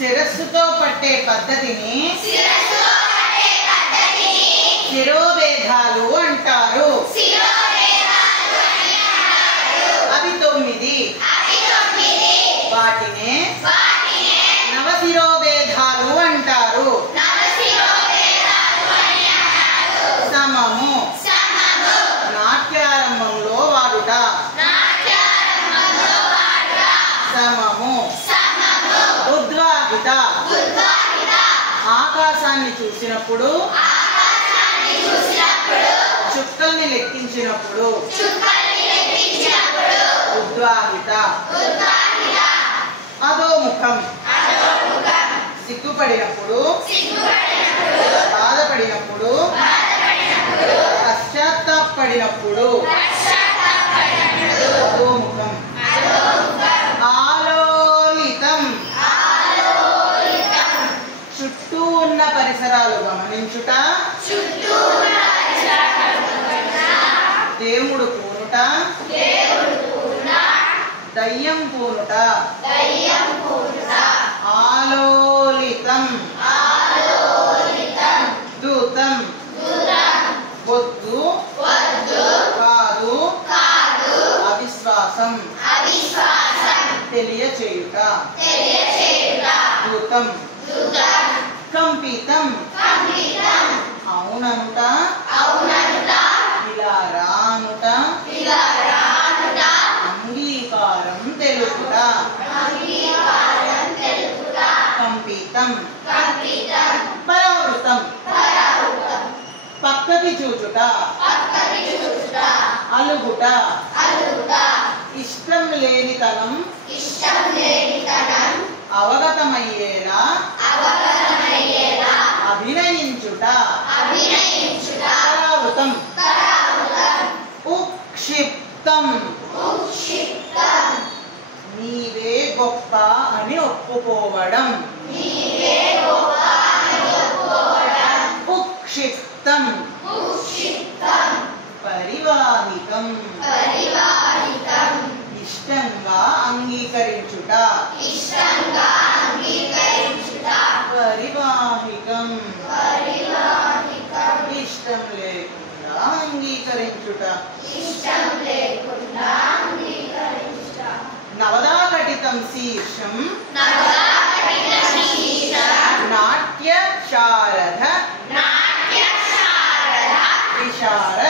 శిరస్సుతో పట్టే పద్ధతిని శిరోభేదాలు అంటారు. అవి 9. వాటినే నవశిరోభేదాలు అంటారు. సమము నాట్యారంభంలో వాడుట. సమము ఉద్వాహిత ఆకాశాన్ని చూసినప్పుడు చుక్కల్ని లెక్కించినప్పుడు. ఉద్వాహిత. అధోముఖం సిగ్గుపడినప్పుడు బాధపడినప్పుడు పశ్చాత్తాపడినప్పుడు. అధోముఖం. ఆలోలితం చుట్టూ ఉన్న పరిసరాలు గమనించుట. దేవుడు పూనుట. దయ్యం పూనుట. ఆలోలితం. దూతం వద్దు కాదు అవిశ్వాసం తెలియచేయుట. దూతం. కంపితం అవుననుట. ఇలా రానుట. అంగీకారం తెలుపుట. కంపితం. పరావృతం పక్కకి చూచుట. అలుగుట. ఇష్టం లేనితనం అవగతమయ్యేలా అభినయించుట. పరావృతం. ఉక్షిప్తం నీవే గొప్ప అని ఒప్పుకోవడం. ఉక్షిప్తం. పరివాహికం ఇష్టంగా అంగీకరించుట. పరివాహికం ఇష్టం లేకుండా అంగీకరించుట. నవదాఘటితం శీర్షం నాట్య శారద విశారద